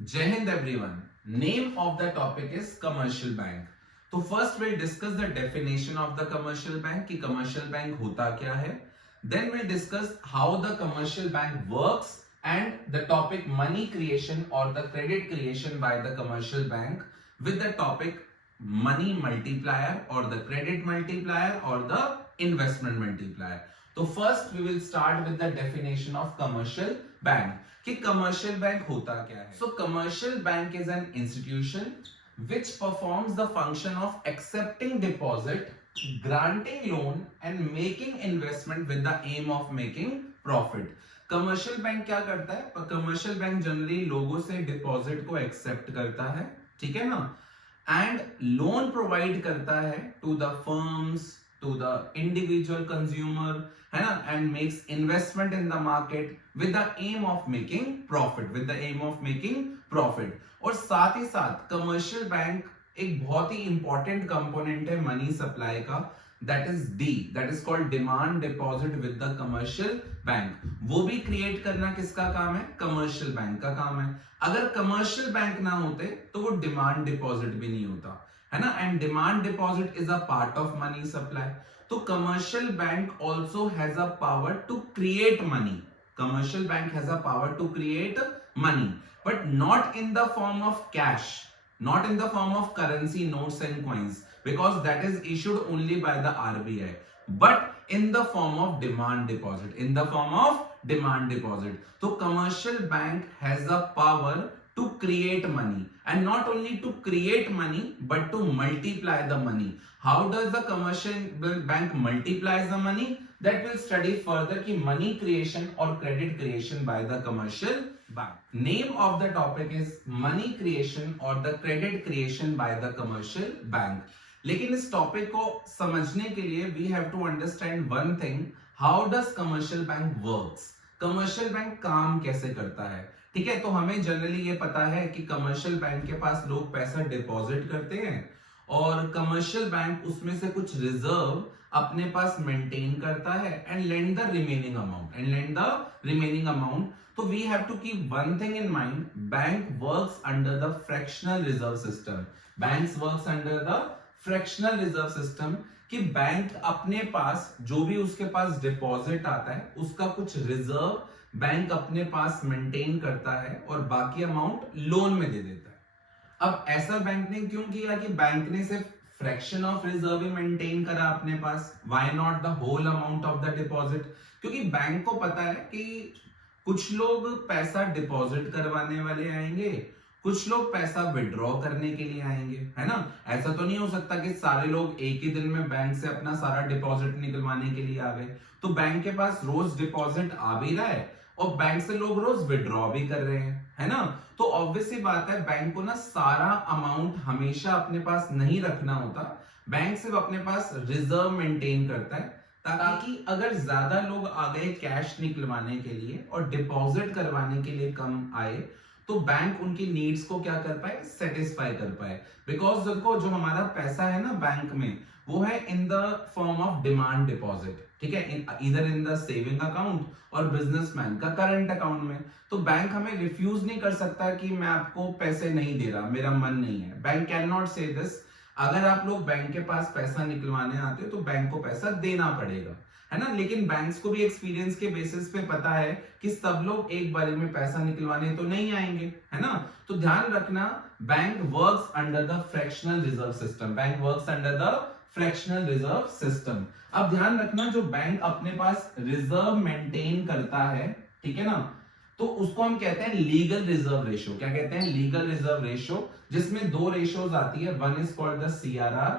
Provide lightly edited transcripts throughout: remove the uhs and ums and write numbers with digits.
Jai Hind everyone. Name of the topic is commercial bank. तो first we'll discuss the definition of the commercial bank कि commercial bank होता क्या है. Then we'll discuss how the commercial bank works and the topic money creation or the credit creation by the commercial bank with the topic money multiplier or the credit multiplier or the investment multiplier. तो first we will start with the definition of commercial bank. कि commercial bank होता क्या है. So commercial bank is an institution which performs the function of accepting deposit, granting loan and making investment with the aim of making profit. Commercial bank क्या करता है? Commercial bank generally लोगों से deposit को accept करता है, ठीक है ना, एंड लोन प्रोवाइड करता है to the firms, to the individual consumer, है ना, and makes investment in the market with the aim of making profit. और साथ ही साथ कमर्शियल बैंक एक बहुत ही इंपॉर्टेंट कंपोनेंट है मनी सप्लाई का, that is called demand deposit with the commercial bank. वो भी क्रिएट करना किसका काम है? कमर्शियल बैंक का काम है. अगर कमर्शियल बैंक ना होते तो वो डिमांड डिपॉजिट भी नहीं होता, है ना, and demand deposit is a part of money supply. तो commercial bank also has a power to create money. Commercial bank has a power to create money, but not in the form of cash, not in the form of currency notes and coins, because that is issued only by the RBI, but in the form of demand deposit. So commercial bank has the power to create money, and not only to create money but to multiply the money. How does the commercial bank multiplies the money? That will study further कि money creation or credit creation by the commercial bank. Name of the topic is money creation or the credit creation by the commercial bank. लेकिन इस topic को समझने के लिए we have to understand one thing. How does commercial bank works? Commercial bank काम कैसे करता है, ठीक है. तो हमें जनरली ये पता है कि कमर्शियल बैंक के पास लोग पैसा डिपॉजिट करते हैं और कमर्शियल बैंक उसमें से कुछ रिजर्व अपने पास मेंटेन करता है and lend the remaining amount. तो we have to keep one thing in mind. Bank works under the fractional reserve system. कि बैंक अपने पास जो भी उसके पास डिपॉजिट आता है उसका कुछ रिजर्व बैंक अपने पास मेंटेन करता है और बाकी अमाउंट लोन में दे देता है. अब ऐसा बैंक ने क्यों किया कि बैंक ने सिर्फ फ्रैक्शन ऑफ रिजर्व ही मेंटेन करा अपने पास, why not the whole amount of the deposit? क्योंकि बैंक को पता है कि कुछ लोग पैसा डिपॉजिट करवाने वाले आएंगे, कुछ लोग पैसा विड्रॉ करने के लिए आएंगे, है ना. ऐसा तो नहीं हो सकता कि सारे लोग एक ही दिन में बैंक से अपना सारा डिपॉजिट निकलवाने के लिए आ गए. तो बैंक के पास रोज डिपॉजिट आ भी रहा है और बैंक से लोग रोज विड्रॉ भी कर रहे हैं, है ना. तो ऑब्वियस सी बात है बैंक को ना सारा अमाउंट हमेशा अपने पास नहीं रखना होता. बैंक सिर्फ अपने पास रिजर्व मेंटेन करता है ताकि अगर ज्यादा लोग आ गए कैश निकलवाने के लिए और डिपॉजिट करवाने के लिए कम आए तो बैंक उनकी नीड्स को क्या कर पाए, सेटिस्फाई कर पाए. बिकॉज देखो जो हमारा पैसा है ना बैंक में वो है इन the form of demand deposit, ठीक है, इधर इन द सेविंग अकाउंट और बिजनेसमैन का करंट अकाउंट में. तो बैंक हमें रिफ्यूज नहीं कर सकता कि मैं आपको पैसे नहीं दे रहा, मेरा मन नहीं है. बैंक कैन नॉट से दिस. अगर आप लोग बैंक के पास पैसा निकलवाने आते हो तो बैंक को पैसा देना पड़ेगा, है ना. लेकिन बैंक्स को भी एक्सपीरियंस के बेसिस पे पता है कि सब लोग एक बारी में पैसा निकलवाने तो नहीं आएंगे, है ना. तो ध्यान रखना bank works under the fractional reserve system. अब ध्यान रखना जो बैंक अपने पास रिजर्व मेंटेन करता है, ठीक है ना, तो उसको हम कहते हैं लीगल रिजर्व रेशियो. क्या कहते हैं? लीगल रिजर्व रेशियो, जिसमें दो रेशियोज आती है. One is called the CRR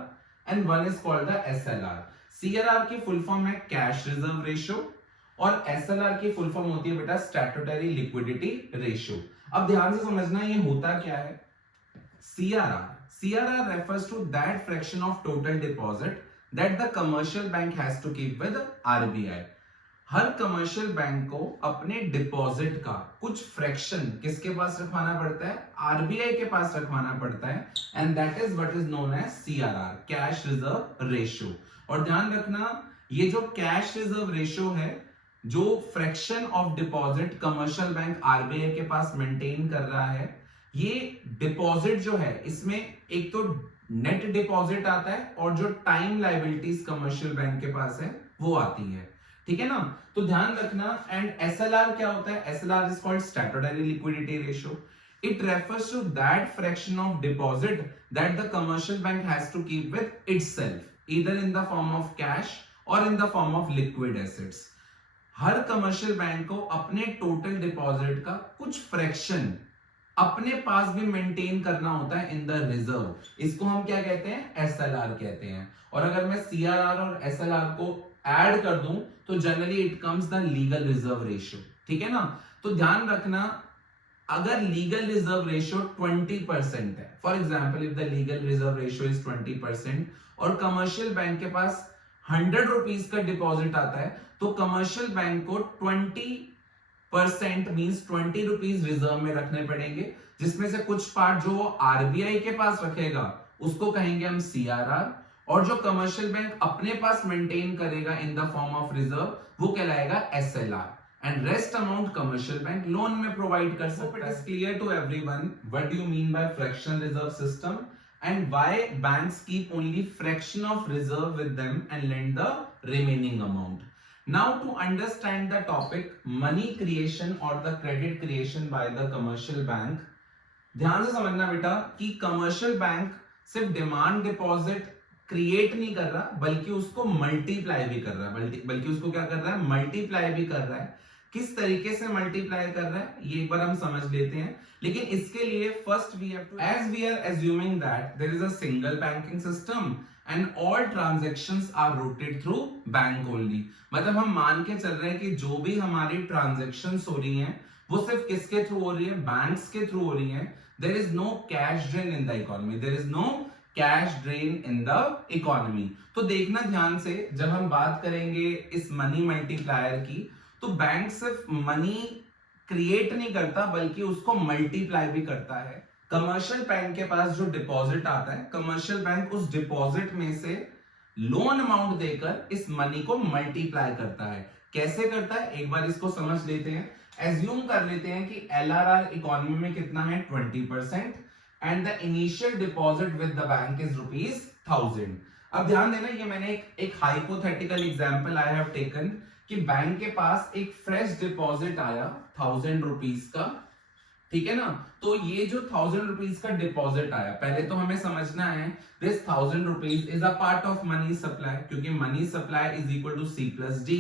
and one is called the SLR. CRR की फुल फॉर्म है कैश रिजर्व रेशियो और SLR की फुल फॉर्म होती है बेटा स्टैट्यूटरी लिक्विडिटी रेशियो. अब ध्यान से समझना ये होता क्या है. CRR refers to that fraction of total deposit that the commercial bank has to keep with RBI. Her commercial bank को अपने डिपॉजिट का कुछ फ्रैक्शन किसके पास रखवाना पड़ता है? RBI के पास रखवाना पड़ता है and that is what is known as CRR, cash reserve ratio. और ध्यान रखना ये जो कैश रिजर्व रेशियो है, जो fraction of deposit commercial bank RBI के पास मेंटेन कर रहा है, ये डिपॉजिट जो है इसमें एक तो नेट डिपॉजिट आता है और जो टाइम लायबिलिटीज कमर्शियल बैंक के पास है वो आती है, ठीक है ना। तो ध्यान रखना। एंड एसएलआर क्या होता है? SLR is called statutory liquidity ratio. It refers to that fraction of deposit that the commercial bank has to keep with itself either in the form of cash or in the form of liquid assets. हर commercial bank को अपने total deposit का कुछ fraction अपने पास भी maintain करना होता है इन द रिजर्व। इसको हम क्या कहते हैं? एसएलआर कहते हैं। और अगर मैं सीआरआर और एसएलआर को ऐड कर दूं तो generally it comes the legal reserve ratio, ठीक है ना। तो ध्यान रखना, अगर लीगल रिजर्व रेशियो 20% है, for example if the legal reserve ratio is 20% और कमर्शियल बैंक के पास 100 रुपीज का डिपॉजिट आता है, तो कमर्शियल बैंक को 20% मींस 20 रुपीज रिजर्व में रखने पड़ेंगे, जिसमें से कुछ पार्ट जो आरबीआई के पास रखेगा उसको कहेंगे हम सीआरआर, और जो कमर्शियल बैंक अपने पास मेंटेन करेगा in the form of reserve वो कहलाएगा SLR. And rest amount commercial bank loan में प्रोवाइड कर सकता है। It is clear to everyone what do you mean by fraction reserve system and why banks keep only fraction of reserve with them and lend the remaining amount. Now to understand the topic money creation or the credit creation by the commercial bank, ध्यान से समझना बेटा कि commercial bank सिर्फ demand deposit create नहीं कर रहा बल्कि उसको मल्टीप्लाई भी कर रहा है, बल्कि उसको क्या कर रहा है? मल्टीप्लाई भी कर रहा है। किस तरीके से मल्टीप्लाई कर रहा है ये एक बार हम समझ लेते हैं, लेकिन इसके लिए first we have to, as we are assuming that there is a single banking system and all transactions are routed through bank only. मतलब हम मान के चल रहे हैं कि जो भी हमारी ट्रांजैक्शंस हो रही हैं वो सिर्फ किसके थ्रू हो रही है? बैंक्स के थ्रू हो रही है। There is no cash drain in the economy, there is no cash drain in the economy. तो देखना ध्यान से, जब हम बात करेंगे इस मनी मल्टीप्लायर की, तो बैंक सिर्फ मनी क्रिएट नहीं करता बल्कि उसको मल्टीप्लाई भी करता है। कमर्शियल बैंक के पास जो डिपॉजिट आता है, कमर्शियल बैंक उस डिपॉजिट में से लोन अमाउंट देकर इस मनी को मल्टीप्लाई करता है। कैसे करता है एक बार इसको समझ लेते हैं। एज्यूम कर लेते हैं कि एलआरआर इकोनॉमी में कितना है? 20% and the initial deposit with the bank is ₹1000। अब ध्यान देना, ये मैंने एक hypothetical example I have taken कि बैंक के पास एक फ्रेश डिपॉजिट आया 1000 रुपीज का, ठीक है ना। तो ये जो 1000 रुपीज का डिपॉजिट आया, पहले तो हमें समझना है this 1000 rupees is a part of money supply, क्योंकि money supply is equal to C+D।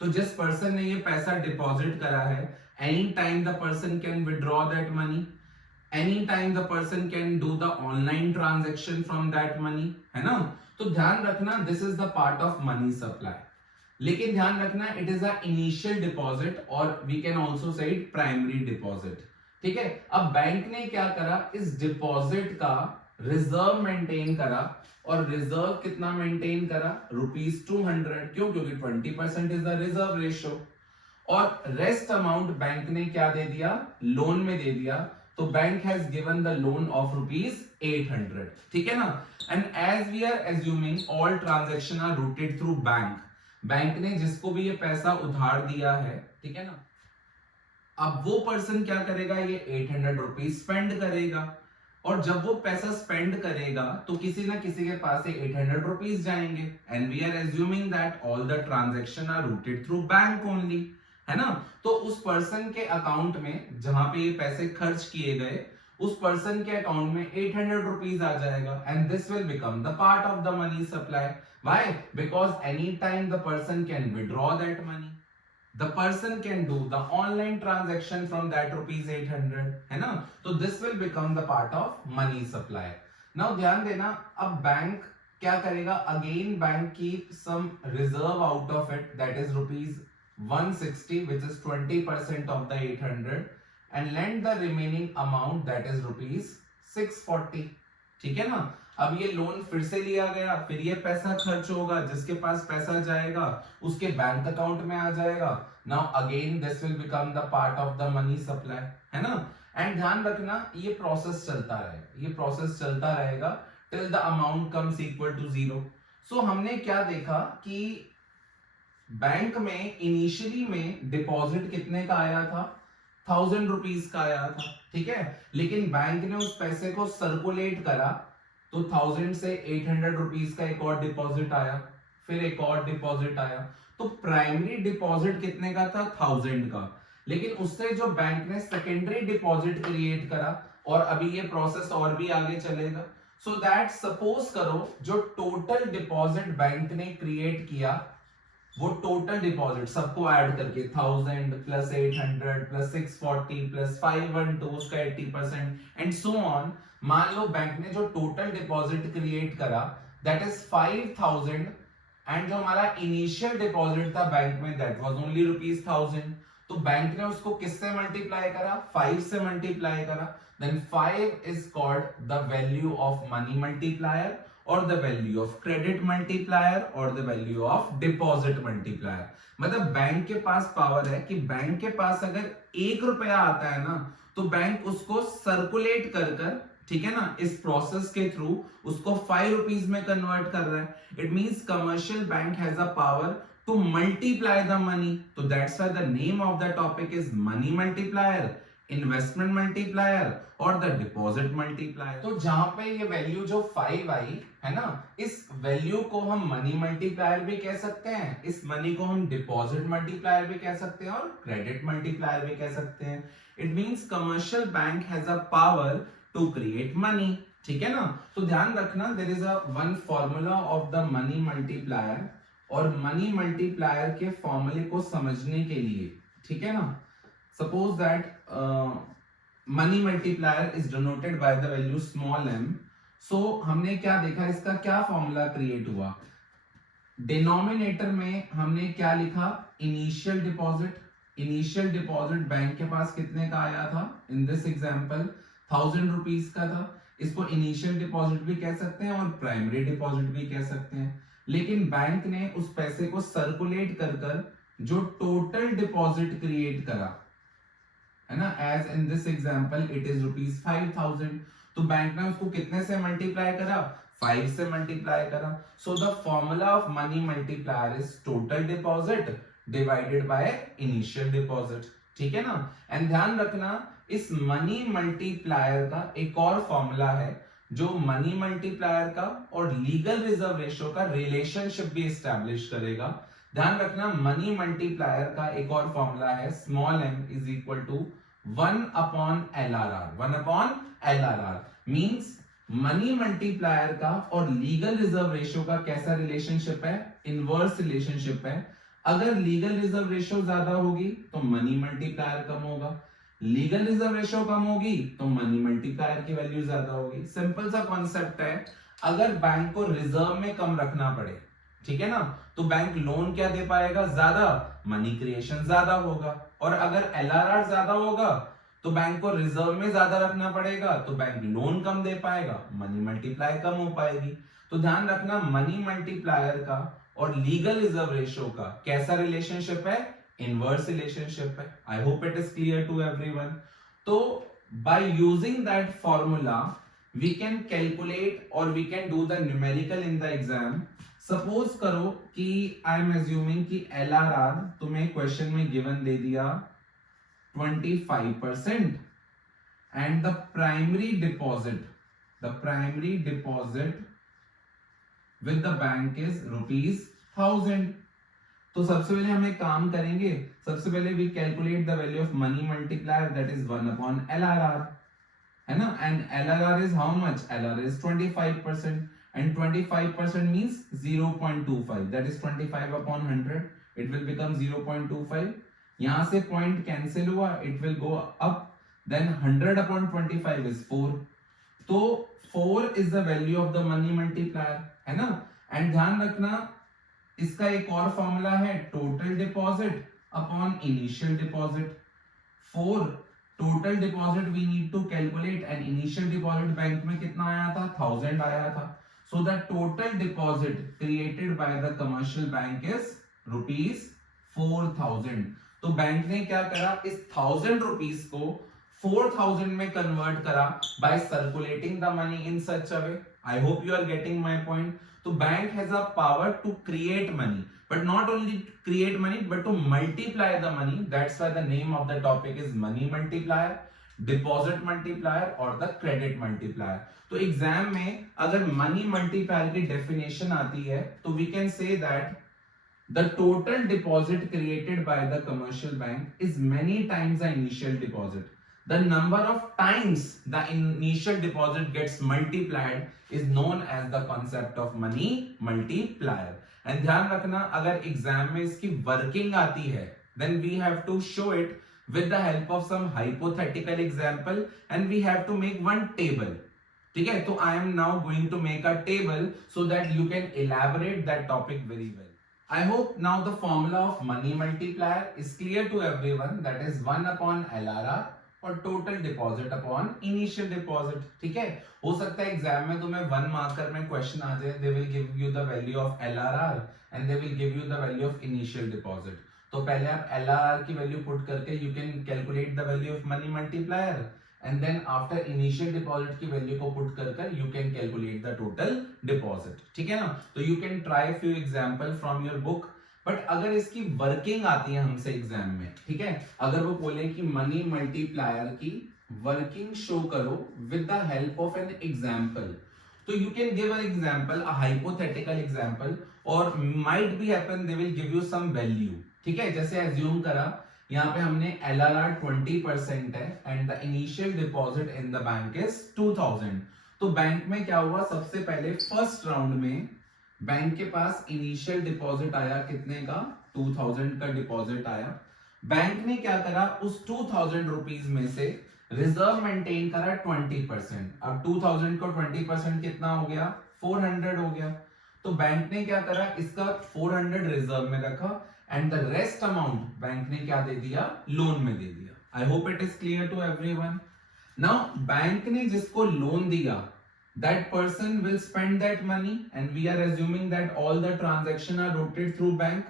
तो जिस पर्सन ने ये पैसा डिपॉजिट करा है, any time the person can withdraw that money, any time the person can do the online transaction from that money, है ना। तो ध्यान रखना this is the part of money supply. लेकिन ध्यान रखना it is a initial deposit और we can also say it primary deposit, ठीक है। अब बैंक ने क्या करा? इस डिपॉजिट का रिजर्व मेंटेन करा, और रिजर्व कितना मेंटेन करा? ₹200। क्यों? क्योंकि 20% इज द रिजर्व रेशियो। और रेस्ट अमाउंट बैंक ने क्या दे दिया? लोन में दे दिया। तो bank has given the loan of ₹800, ठीक है ना। And as we are assuming all transaction are routed through bank, bank ने जिसको भी ये पैसा उधार दिया है, ठीक है ना, अब वो पर्सन क्या करेगा? ये 800 रुपीज स्पेंड करेगा, और जब वो पैसा स्पेंड करेगा तो किसी ना किसी के पास से 800 रुपीज जाएंगे। And we are assuming that all the transaction are routed through bank only, है ना। तो उस पर्सन के अकाउंट में जहां पे ये पैसे खर्च किए गए, उस पर्सन के अकाउंट में 800 रुपीज आ जाएगा, and this will become the part of the money supply. Why? Because anytime the person can withdraw that money, the person can do the online transaction from that ₹800, है ना। तो this will become the part of money supply. Now ध्यान देना, अब bank क्या करेगा? Again bank keep some reserve out of it, that is ₹160, which is 20% of the 800, and lend the remaining amount, that is ₹640, ठीक है ना। अब ये लोन फिर से लिया गया, फिर ये पैसा खर्च होगा, जिसके पास पैसा जाएगा उसके बैंक अकाउंट में आ जाएगा। Now again this will become the part of the money supply, है ना। एंड ध्यान रखना ये प्रोसेस चलता रहेगा, ये प्रोसेस चलता रहेगा till the amount comes equal to 0। So हमने क्या देखा कि बैंक में इनिशियली में डिपॉजिट कितने का आया था? 1000 रुपीज का आया था, ठीक है, लेकिन बैंक ने उस पैसे को सर्कुलेट करा तो 1000 से 800 रुपीज का एक और डिपॉजिट आया, फिर एक और डिपॉजिट आया, तो प्राइमरी डिपॉजिट कितने का था? 1000 का, लेकिन उससे जो बैंक ने सेकेंडरी डिपॉजिट क्रिएट करा, और अभी ये प्रोसेस और भी आगे चलेगा, सो दैट सपोज करो जो टोटल डिपॉजिट बैंक ने क्रिएट किया, वो टोटल डिपॉजिट सबको ऐड करके 1000 प्लस 800 प्लस 640 प्लस 512 उसका 80% एंड सो ऑन, मान लो बैंक ने जो टोटल डिपॉजिट क्रिएट करा दैट इज 5000, एंड जो हमारा इनिशियल डिपॉजिट था बैंक में दैट वाज ओनली ₹1000, तो बैंक ने उसको किससे मल्टीप्लाई करा? 5 से मल्टीप्लाई करा, then 5 is called the value of money multiplier और the value of credit multiplier और the value of deposit multiplier. मतलब बैंक के पास पावर है कि बैंक के पास अगर ₹1 आता है ना, तो बैंक उसको सर्कुलेट कर कर, ठीक है ना, इस प्रोसेस के थ्रू उसको 5 रुपीज में कन्वर्ट कर रहा है। It means commercial bank has a power to multiply the money, तो that's why the name of the topic is money multiplier, investment multiplier और द डिपॉजिट मल्टीप्लायर। तो जहां पे ये वैल्यू जो 5 आई है ना, इस वैल्यू को हम मनी मल्टीप्लायर भी कह सकते हैं, इस मनी को हम डिपॉजिट मल्टीप्लायर भी कह सकते हैं और क्रेडिट मल्टीप्लायर भी कह सकते हैं। It means commercial bank has a power to create money, ठीक है ना। तो ध्यान रखना there is a one formula of the money multiplier, और मनी मल्टीप्लायर के फॉर्मूले को समझने के लिए, ठीक है ना, suppose that money multiplier is denoted by the value small m, so हमने क्या देखा, इसका क्या फॉर्मूला क्रिएट हुआ, डिनोमिनेटर में हमने क्या लिखा, initial deposit. Initial deposit bank के पास कितने का आया था? इन दिस एग्जांपल 1000 रुपीज का था। इसको इनिशियल डिपॉजिट भी कह सकते हैं और प्राइमरी डिपॉजिट भी कह सकते हैं, लेकिन बैंक ने उस पैसे को सर्कुलेट कर कर जो टोटल डिपॉजिट क्रिएट करा है ना, as in this example it is ₹5000, तो बैंक ने उसको कितने से मल्टीप्लाई करा? 5 से मल्टीप्लाई करा। So the formula of money multiplier is total deposit divided by initial deposit, ठीक है ना। एंड ध्यान रखना इस मनी मल्टीप्लायर का एक और फॉर्मूला है जो मनी मल्टीप्लायर का और लीगल रिजर्व रेशियो का रिलेशनशिप भी एस्टैब्लिश करेगा। ध्यान रखना मनी मल्टीप्लायर का एक और फॉर्मूला है small m is equal to 1/LRR। 1/LRR means money multiplier का और लीगल रिजर्व रेशियो का कैसा रिलेशनशिप है? इनवर्स रिलेशनशिप है। अगर लीगल रिजर्व रेशियो ज्यादा होगी तो मनी मल्टीप्लायर कम होगा, लीगल रिजर्व रेशियो कम होगी तो मनी मल्टीप्लायर की वैल्यू ज्यादा होगी। सिंपल सा कॉन्सेप्ट है, अगर बैंक को रिजर्व में कम रखना पड़े, ठीक है ना, तो बैंक लोन क्या दे पाएगा? ज्यादा, मनी क्रिएशन ज्यादा होगा। और अगर एलआरआर ज्यादा होगा तो बैंक को रिजर्व में ज्यादा रखना पड़ेगा, तो बैंक लोन कम दे पाएगा, मनी मल्टीप्लाई कम हो पाएगी। तो ध्यान रखना मनी मल्टीप्लायर का और लीगल रिजर्व रेशियो का कैसा रिलेशनशिप है? इनवर्स रिलेशनशिप है। I hope it is clear to everyone. तो by using that formula we can calculate or we can do the numerical in the exam. Suppose करो कि I am assuming कि LRR तुम्हें question में given दे दिया 25% and the primary deposit with the bank is ₹1000। तो सबसे पहले हम एक काम करेंगे, सबसे पहले we calculate the value of money multiplier that is 1/LRR, है ना, and LRR is how much? LRR is 25%, and 25% means 0.25, that is 25/100, it will become 0.25। यहां से पॉइंट कैंसिल हुआ, it will go up, then 100/25 is 4, तो 4 is the value of the money multiplier, है ना। And ध्यान रखना इसका एक और फॉर्मूला है total deposit upon initial deposit. 4 total deposit we need to calculate and initial deposit bank में कितना आया था? 1000 आया था। So the total deposit created by the commercial bank is ₹4000। तो बैंक ने क्या करा? इस 1000 रुपीज को 4000 में कन्वर्ट करा by circulating the money in such a way। I hope you are getting my point। तो bank has a power to create money, but not only to create money but to multiply the money. That's why the name of the topic is money multiplier, deposit multiplier और the credit multiplier. तो exam में अगर money multiplier की definition आती है तो we can say that the total deposit created by the commercial bank is many times the initial deposit. The number of times the initial deposit gets multiplied is known as the concept of money multiplier. And ध्यान रखना अगर exam में इसकी working आती है then we have to show it with the help of some hypothetical example and we have to make one table. ठीक है, तो I am now going to make a table so that you can elaborate that topic very well. I hope now the formula of money multiplier is clear to everyone, that is 1 upon LRR और total deposit upon initial deposit. ठीक है, हो सकता है exam में तुम्हें 1 marker में question आ जाए, they will give you the value of LRR and they will give you the value of initial deposit. तो पहले आप LRR की वैल्यू पुट करके you can calculate the value of money multiplier and then after initial deposit की value को put कर you can calculate the total deposit. ठीक है ना, तो you can try few example from your book. But अगर इसकी वर्किंग आती है हमसे एग्जाम में, ठीक है, अगर वो बोले कि मनी मल्टीप्लायर की वर्किंग शो करो with the help of an example, तो you can give an example, a hypothetical example, or might be happen they will give you some value. ठीक है, जैसे एज्यूम करा यहाँ पे हमने LRR 20% है and the initial deposit in the bank is 2000. तो बैंक में क्या हुआ, सबसे पहले फर्स्ट राउंड में बैंक के पास इनिशियल डिपॉजिट आया कितने का, 2000 का डिपॉजिट आया. बैंक ने क्या करा, उस 2000 रुपीज में से रिजर्व मेंटेन करा 20%. अब 2000 को 20% कितना हो गया, 400 हो गया. तो बैंक ने क्या करा, इसका 400 रिजर्व में रखा and the rest amount bank ने क्या दे दिया, लोन में दे दिया. I hope it is clear to everyone. Now bank ने जिसको लोन दिया, that person will spend that money and we are assuming that all the transactions are routed through bank.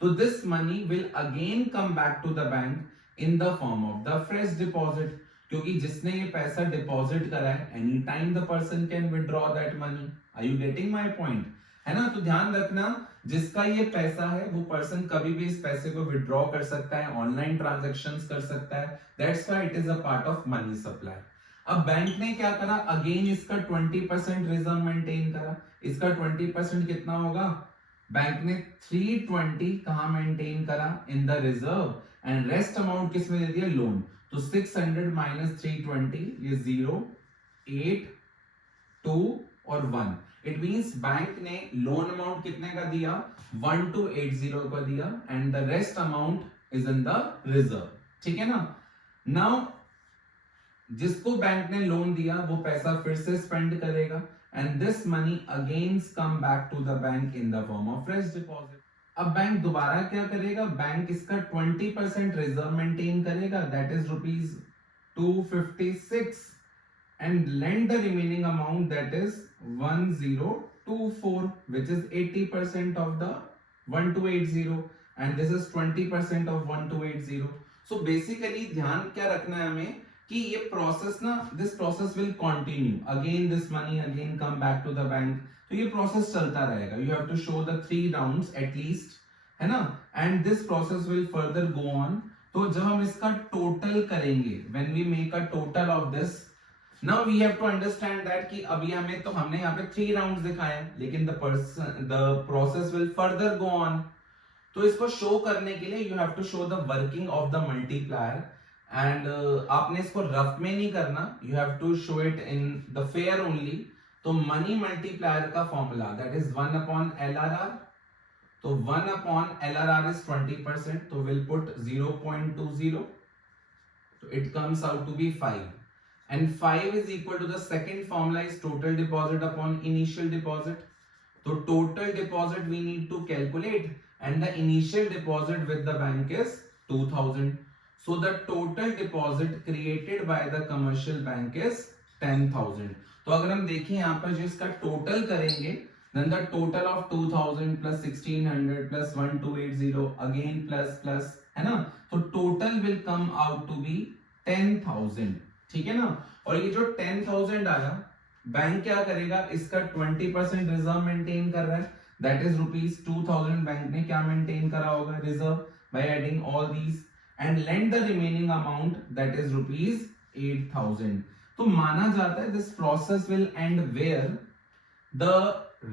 So this money will again come back to the bank in the form of the fresh deposit. क्योंकि जिसने ये पैसा deposit करा है, any time the person can withdraw that money. Are you getting my point, है ना. तो ध्यान रखना, जिसका ये पैसा है वो पर्सन कभी भी इस पैसे को विड्रॉ कर सकता है, ऑनलाइन ट्रांजैक्शंस कर सकता है. That's why it is a part of money supply. अब बैंक ने क्या करा, अगेन इसका 20% रिजर्व मेंटेन करा. इसका 20% कितना होगा, बैंक ने 320 कहां मेंटेन करा, in the reserve, and rest amount किसमें दे दिया, लोन. तो 600 माइनस 320, ये 0, 8, 2 और 1. इट मींस बैंक ने लोन अमाउंट कितने का दिया, 1280 का दिया and the rest amount is in the reserve. ठीक है ना. नाउ जिसको बैंक ने लोन दिया वो पैसा फिर से स्पेंड करेगा and this money again come back to the bank in the form of fresh deposit. अब बैंक दोबारा क्या करेगा, बैंक इसका 20% रिजर्व मेंटेन करेगा, that is rupees 256 and lend the remaining amount, that is 1024, which is 80% of the 1280 and this is 20% of 1280. So basically ध्यान क्या रखना है हमें कि ये प्रोसेस ना, this process will continue, again this money again come back to the bank. तो ये प्रोसेस चलता रहेगा. You have to show the 3 rounds at least, है ना, and this process will further go on. तो जब हम इसका टोटल करेंगे, when we make a total of this, now we have to understand that कि अभी हमें तो हमने यहाँ पे 3 राउंड्स दिखाए हैं, लेकिन the process will further go on. तो इसको शो करने के लिए you have to show the working of the multiplier and आपने इसको रफ में नहीं करना, you have to show it in the fair only. तो मनी मल्टीप्लायर का formula that is 1 upon LRR. तो 1 upon LRR is 20%, तो we'll put 0.20, so it comes out to be 5. And 5 is equal to the second formula is total deposit upon initial deposit. So total deposit we need to calculate and the initial deposit with the bank is 2000. So the total deposit created by the commercial bank is 10,000. तो अगर हम देखें यहाँ पर जो इसका total करेंगे, then the total of 2000 plus 1600 plus 1280 again plus, है ना, तो total will come out to be 10,000. ठीक है ना. और ये जो 10,000 आया, बैंक क्या करेगा, इसका 20% रिजर्व मेंटेन कर रहा है, दैट इज रुपीज 2000 बैंक ने क्या मेंटेन करा होगा reserve by adding all these and lend the remaining amount that is rupees 8000. तो माना जाता है this process will end where the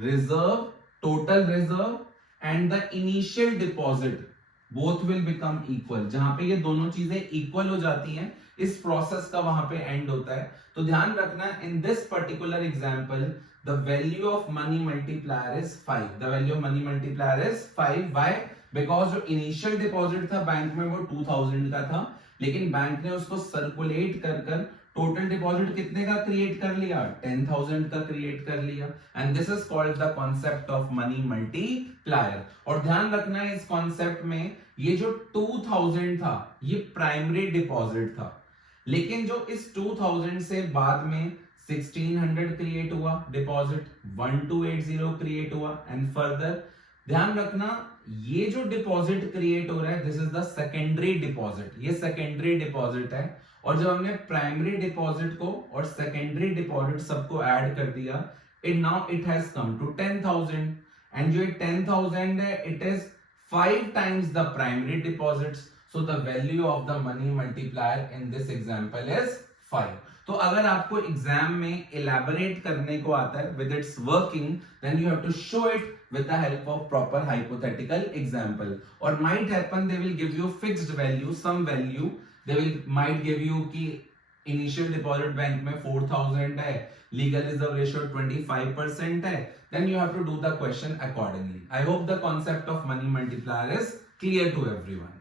reserve, total reserve and the initial deposit both will become equal. जहां पे ये दोनों चीजें इक्वल हो जाती हैं इस प्रोसेस का वहां पे एंड होता है. तो ध्यान रखना in this particular example the value of money multiplier is 5. The value of money multiplier is 5. Why? Because जो इनिशियल डिपॉजिट था बैंक में वो 2000 का था, लेकिन बैंक ने उसको सर्कुलेट कर कर टोटल डिपॉजिट कितने का क्रिएट कर लिया? 10,000 का क्रिएट कर लिया. And this is called the concept of money multiplier. और ध्यान रखना है इस कॉन्सेप्ट में ये जो 2000 था ये प्राइमरी डिपॉजिट था, लेकिन जो इस 2000 से बाद में 1600 क्रिएट हुआ डिपॉजिट, 1280 क्रिएट हुआ एंड फर्दर. ध्यान रखना ये जो डिपॉजिट क्रिएट हो रहा है this is the secondary deposit. ये सेकेंडरी डिपॉजिट है और जब हमने प्राइमरी डिपॉजिट को और सेकेंडरी डिपॉजिट सबको ऐड कर दिया it has come to 10,000. And जो 10,000 है it is 5 times the primary deposits. So the value of the money multiplier in this example is 5. तो अगर आपको एग्जाम में elaborate करने को आता है with its working, then you have to show it with the help of proper hypothetical example. Or might happen they will give you fixed value, some value. They might give you कि initial deposit bank में 4,000 है, legal reserve ratio 25% है, then you have to do the question accordingly. I hope the concept of money multiplier is clear to everyone.